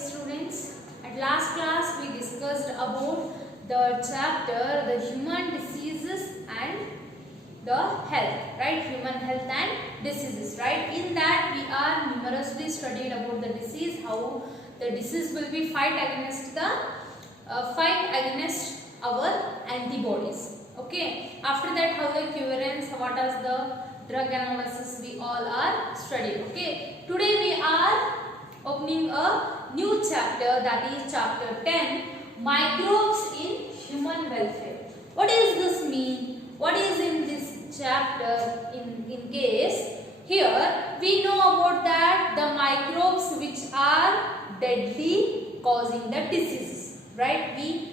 students. At last class we discussed about the chapter the human diseases and the health, right? Human health and diseases, right? In that we are numerously studied about the disease, how the disease will be fight against our antibodies. Okay. After that, how the curance, what is the drug analysis, we all are studying. Okay. Today we are opening a new chapter, that is chapter 10, microbes in human welfare. What does this mean? What is in this chapter in case? Here we know about that the microbes which are deadly causing the diseases, right? We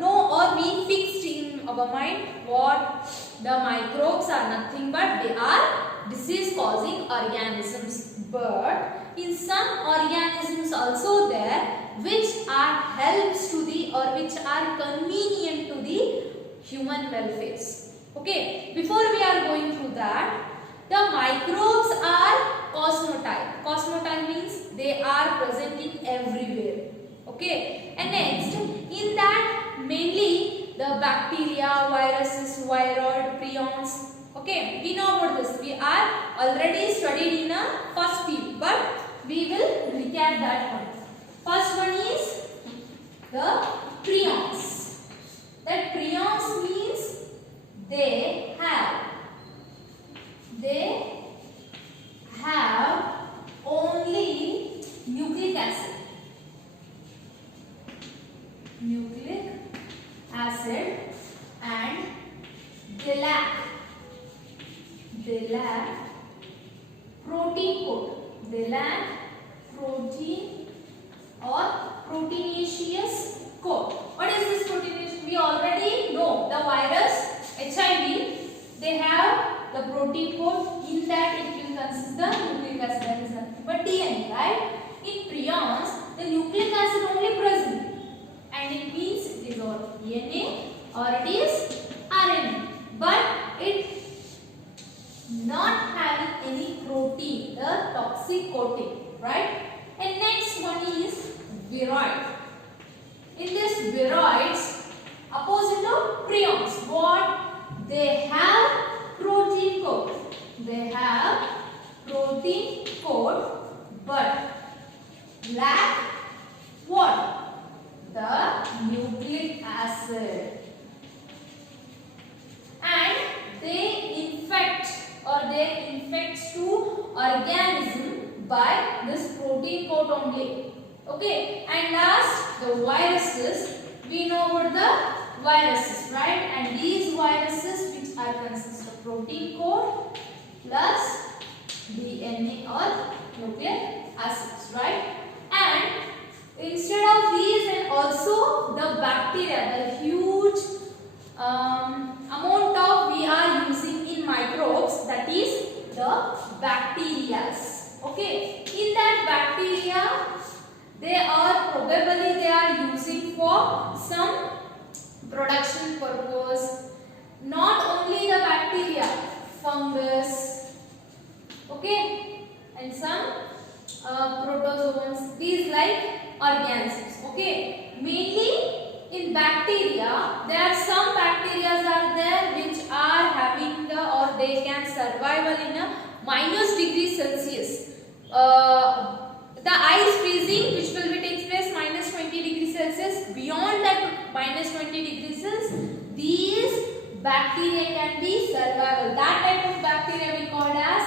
know or we fixed in our mind what the microbes are nothing but they are disease causing organisms. But in some organisms also there which are helps to the or which are convenient to the human welfare. Okay, before we are going through that, the microbes are cosmotile. Cosmotile means they are present in everywhere. Okay, and next in that mainly the bacteria, viruses, viroid, prions. Okay, we know about this. We are already studied in a first field, but we will recap that one. First one is the prions. That prions means they have only nucleic acid. And they lack protein code. They lack protein or proteinaceous code. What is this proteinaceous? We already know the virus HIV. They have the protein code. In that it will consist the nucleic acid, that is nothing but DNA, right? In prions, the nucleic acid only present, and it means it is or DNA or it is RNA, but it not having any protein, the toxic coating, right? And next one is viroid. In this viroids, opposite of prions, what they have protein code. They have protein code, but lack what? The nucleic acid. And they infect or they infects to organism by this protein coat only. Okay, and last the viruses. We know about the viruses, right? And these viruses which are consist of protein coat plus DNA or nucleic acids, right? And instead of these, and also the bacteria, the huge amount of we are using in microbes, that is the bacteria. Okay, in that bacteria they are using for some production purpose. Not only the bacteria, fungus, okay, and some protozoans, these like organisms. Okay, mainly in bacteria there are some bacteria are there which are having the or they can survive in a -°C. The ice freezing which will be takes place -20°C. Beyond that -20°C, these bacteria can be survival. That type of bacteria we call as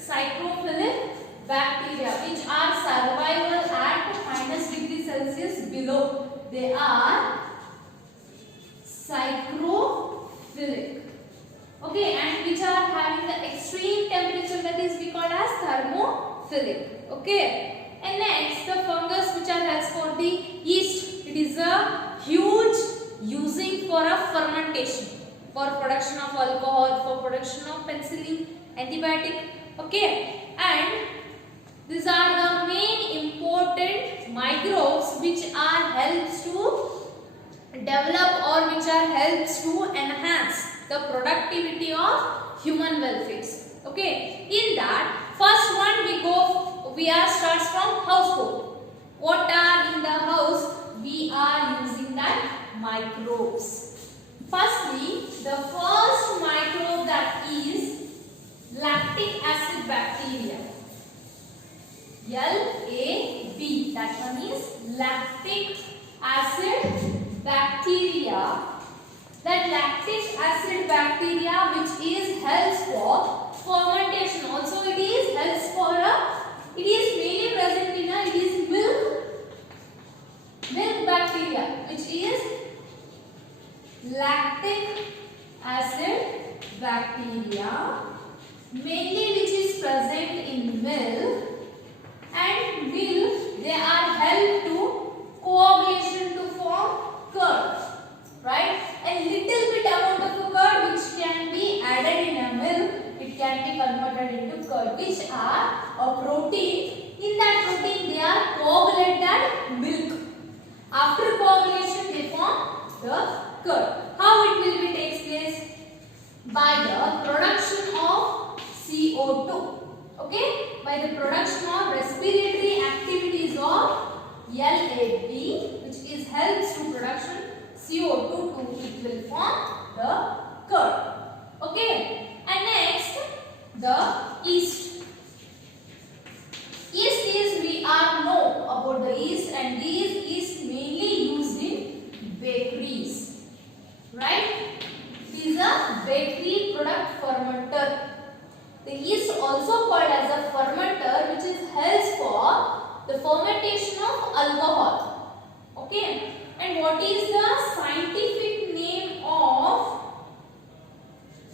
psychrophilic bacteria, which are survival at -°C below. They are psychrophilic. Okay, and which are having the extreme temperature, that is we call as thermophilic. Okay, and next the fungus which are as for the yeast. It is a huge using for a fermentation, for production of alcohol, for production of penicillin, antibiotic. Okay, and these are the main important microbes which are helps to develop or which are helps to enhance the productivity of human welfare. Okay, in that first one we are starts from household. What are in the house? We are using that microbes. Firstly, the first microbe that is lactic acid bacteria. LAB, that one is lactic acid bacteria. That lactic acid bacteria which is helps for fermentation. Also it is helps for it is mainly present in it is milk bacteria, which is lactic acid bacteria, mainly which is present in milk, and milk they are help to coagulation to form curd, right? A little bit amount of curd which can be added in a milk, it can be converted into curd, which are a protein. In that protein they are coagulate that milk. After coagulation they form the curd. How it will be takes place? By the production of CO2. Okay? By the production of respiratory activities of LAB, which is helps to production CO2, it will form the curd. Okay? And next, the yeast. Yeast is, we are know about the yeast, and these yeast mainly used in bakeries, right? It is a bakery product fermenter. The yeast also called as a fermenter, which is helps for the fermentation of alcohol. Okay? And what is the scientific name of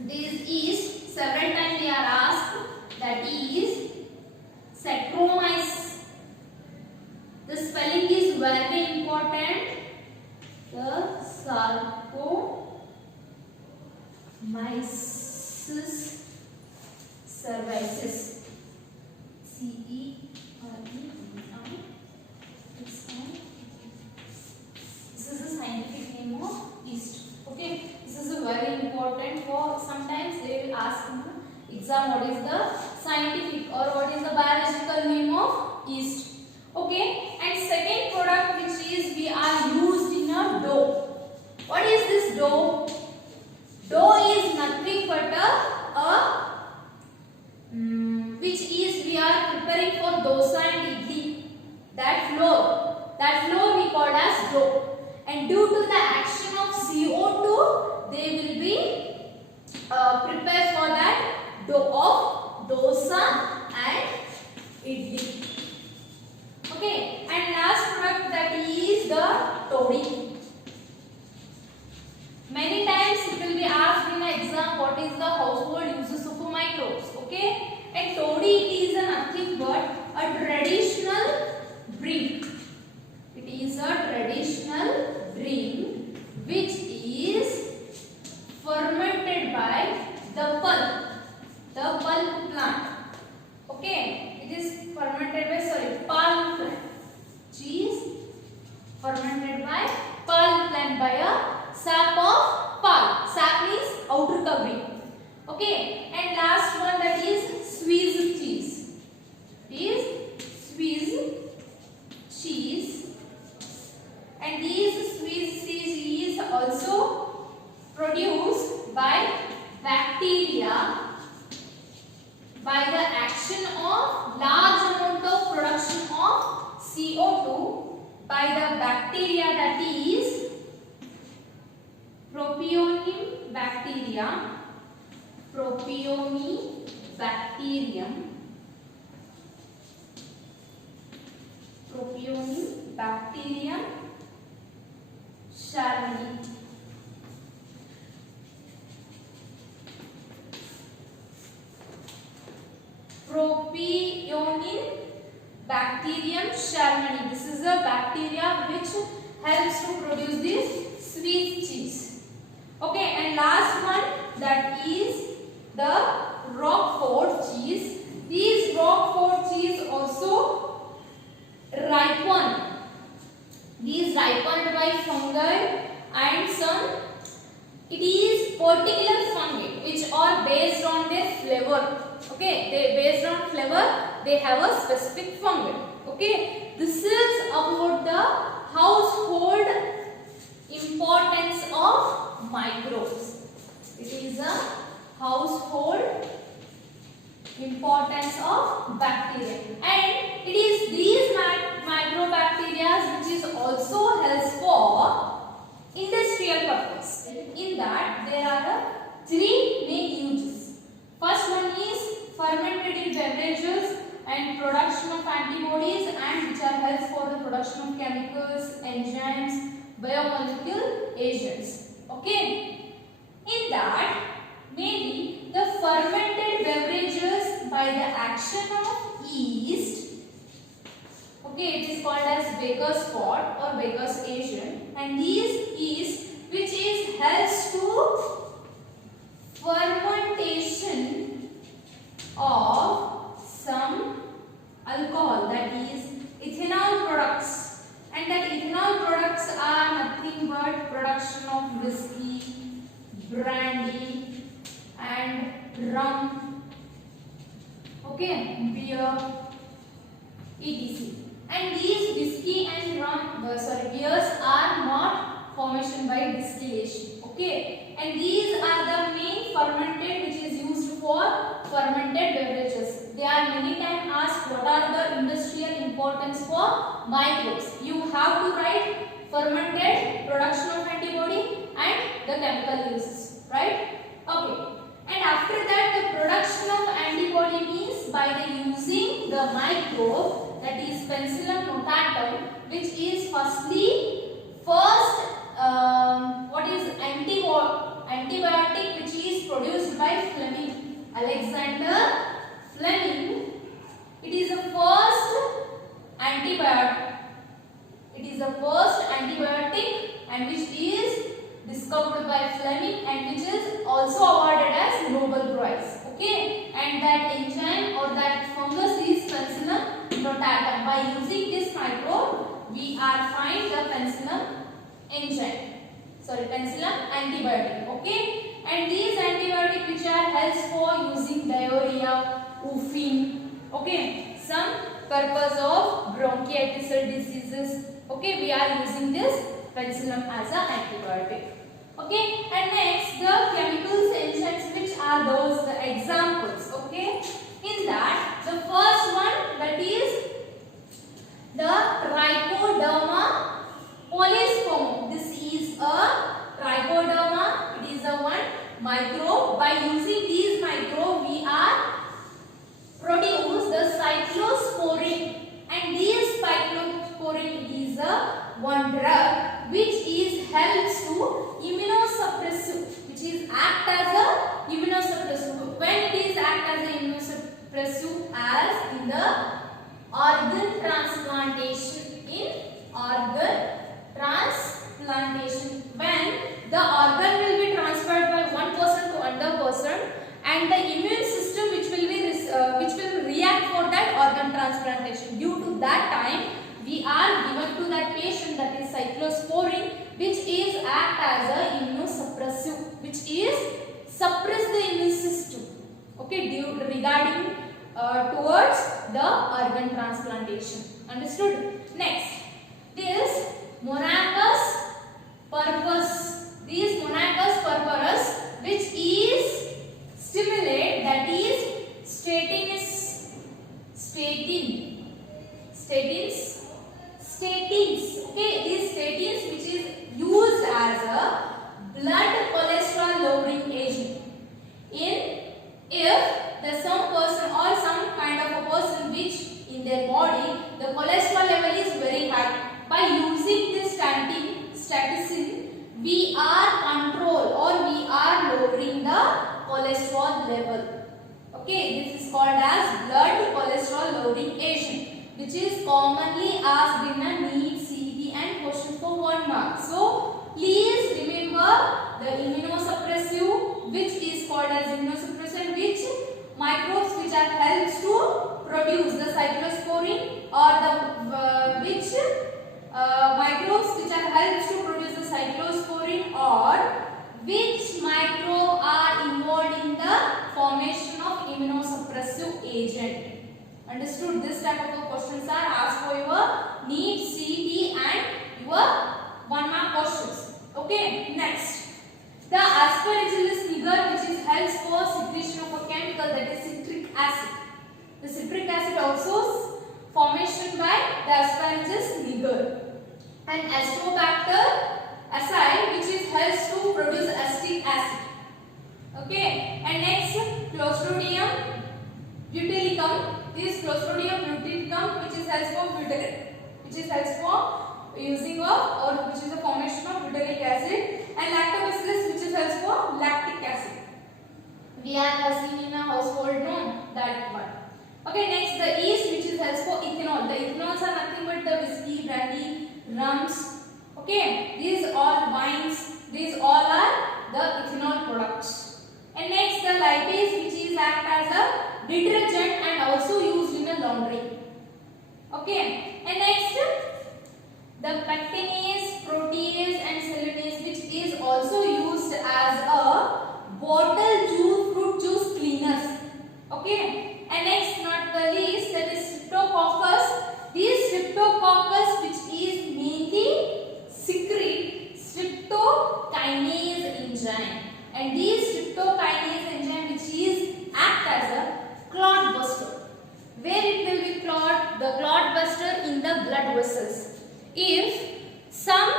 this yeast? Several times they are asked. That is Saccharomyces. The spelling is very important. The Saccharomyces cerevisiae. This is the scientific name of yeast. Okay, this is a very important for sometimes they will ask in the exam what is the scientific or what is the biological name of yeast. Okay, and second product which is we are used in a dough. What is this dough? Dough is nothing but a which is we are preparing for dosa and idli. That flour we call as dough. And due to the action of CO2, they will be prepared for that dough of dosa and idli. Okay, and last product that is the toddy. Many times it will be asked in an exam what is the household uses of microbes. Okay, and toddy it is nothing but a traditional drink. It is a traditional drink which is fermented by the pulp plant. Okay, it is fermented by palm plant. Cheese fermented by palm plant by a sap of palm. Sap means outer covering. Okay, and last one that is Swiss cheese. And these Swiss cheese is also produced by bacteria by the action of large amount of production of CO2 by the bacteria that is Propionibacterium. Propionibacterium sharmani. Propionibacterium sharmani. This is a bacteria which helps to produce this sweet cheese. Okay, and last one that is the Roquefort cheese. These Roquefort cheese also ripened. These ripened by fungi and some. It is particular fungi which are based on Okay, they based on flavor they have a specific function. Okay, this is about the household importance of microbes. It is a household importance of bacteria, and it is these microbacteria which is also helps for industrial purpose. In that there are three main uses. First one is fermented in beverages and production of antibodies, and which are helps for the production of chemicals, enzymes, biomolecule agents. Okay, in that maybe the fermented beverages by the action of yeast. Okay, it is called as Baker's pot or Baker's agent, and these yeast which is helps to fermentation of some alcohol, that is ethanol products, and that ethanol products are nothing but production of whiskey, brandy and rum, okay, beer, etc. And these whiskey and beers are not formation by distillation. Okay, and these are the main fermented which is used for fermented beverages. They are many times asked what are the industrial importance for microbes. You have to write fermented, production of antibody, and the chemical uses, right? Okay, and after that the production of antibody means by the using the microbe, that is Penicillium notatum, which is first what is antibiotic which is produced by Fleming, Alexander Fleming. It is the first antibiotic. It is the first antibiotic and which is discovered by Fleming and which is also awarded as Nobel Prize. Okay, and that enzyme or that fungus is Penicillium notatum. By using this microbe, we are find the Penicillium enzyme. Penicillium antibiotic. Okay, and these antibiotic which are helps for using diarrhea, woofing. Okay, some purpose of bronchitis diseases. Okay, we are using this Penicillium as an antibiotic. Okay, and next the chemicals, enzymes, which are those the examples. Okay, in that the first one, that is the Trichoderma polyspomum. This is a Trichoderma. It is a one microbe. By using these microbe, we are produce the cyclosporin, and this cyclosporin is a one drug which is helps to immunosuppressive, which is act as a immunosuppressive. When it is act as a immunosuppressive as in the organ transplantation, when the organ will be transferred by one person to another person, and the immune system which will react for that organ transplantation, due to that time we are given to that patient, that is cyclosporin, which is act as a immunosuppressive, which is suppress the immune system. Okay, regarding towards the organ transplantation. Understood? Next, this Monachus purpurus. These Monachus purpurus, which is stimulate, that is statins. Okay, these statins which is used as a blood cholesterol lowering agent. If the some person or some kind of a person which in their body the cholesterol level is very high, by using this statin we are control or we are lowering the cholesterol level. Okay, this is called as blood cholesterol lowering agent, which is commonly asked in a NEET, CET and question for 1 mark. So please remember the immunosuppressive, which is called as immunosuppressant, which microbes which are helps to produce the cyclosporin, or the microbes which are helps to produce the cyclosporin, or which microbe are involved in the formation formation of immunosuppressive agent. Understood? This type of questions are asked for your NEET, CET and your 1 mark questions. Okay, next. The Aspergillus niger, which is helps for secretion of a chemical that is citric acid. The citric acid also formation by the Aspergillus niger. And Astrobacter acid, which is helps to produce acetic acid. Okay, and next Clostridium botulicum. This Clostridium botulicum, which is helps for using of or which is a formation of butyric acid, and Lactobacillus, which is helps for lactic acid. We have seen in a household name that one. Okay, next the yeast, which is helps for ethanol. The ethanols are nothing but the whiskey, brandy, rums. Okay, these all wines. These all are the ethanol products. And next the lipase, which is act as a detergent and also used in a laundry. Okay, and next the pectinase, protease and selenase, which is also used as a bottle juice, fruit juice cleaners. Okay, and next not the least, that is Streptococcus. This Streptococcus, which is mainly secrete streptokinase enzyme, and this streptokinase enzyme which is act as a clot buster. Where it will be clot? The clot buster in the blood vessels. If some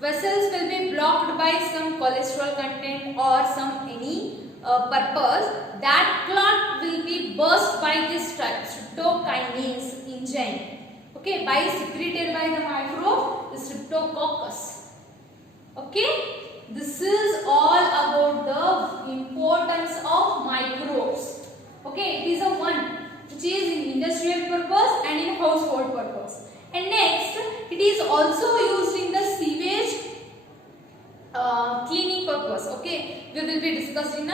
vessels will be blocked by some cholesterol content or some any purpose, that clot will be burst by this streptokinase enzyme. Okay, by secreted by the microbe, the Streptococcus. Okay. This is all about the importance of microbes. Okay, it is a one which is in industrial purpose and in household purpose. And next, it is also used in the sewage cleaning purpose. Okay, we will be discussed in a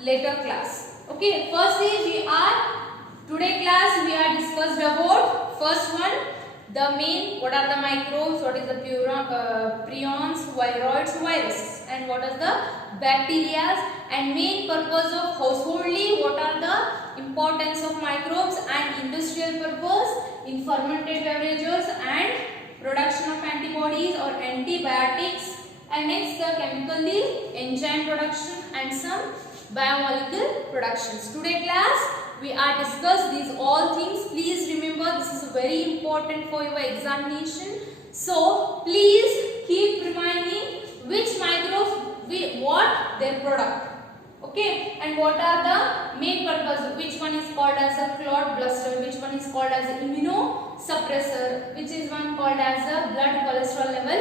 later class. Okay, firstly today class we are discussed about first one, the main, what are the microbes, what is the prions, viroids, viruses, and what are the bacteria, and main purpose of householdly, what are the importance of microbes, and industrial purpose in fermented beverages and production of antibodies or antibiotics, and next the chemically enzyme production and some biomolecule productions. Today class we are discussed these all things. Please remember, this is very important for your examination. So please keep reminding which microbes, what their product. Okay, and what are the main purpose? Which one is called as a clot buster? Which one is called as an immunosuppressor? Which is one called as a blood cholesterol level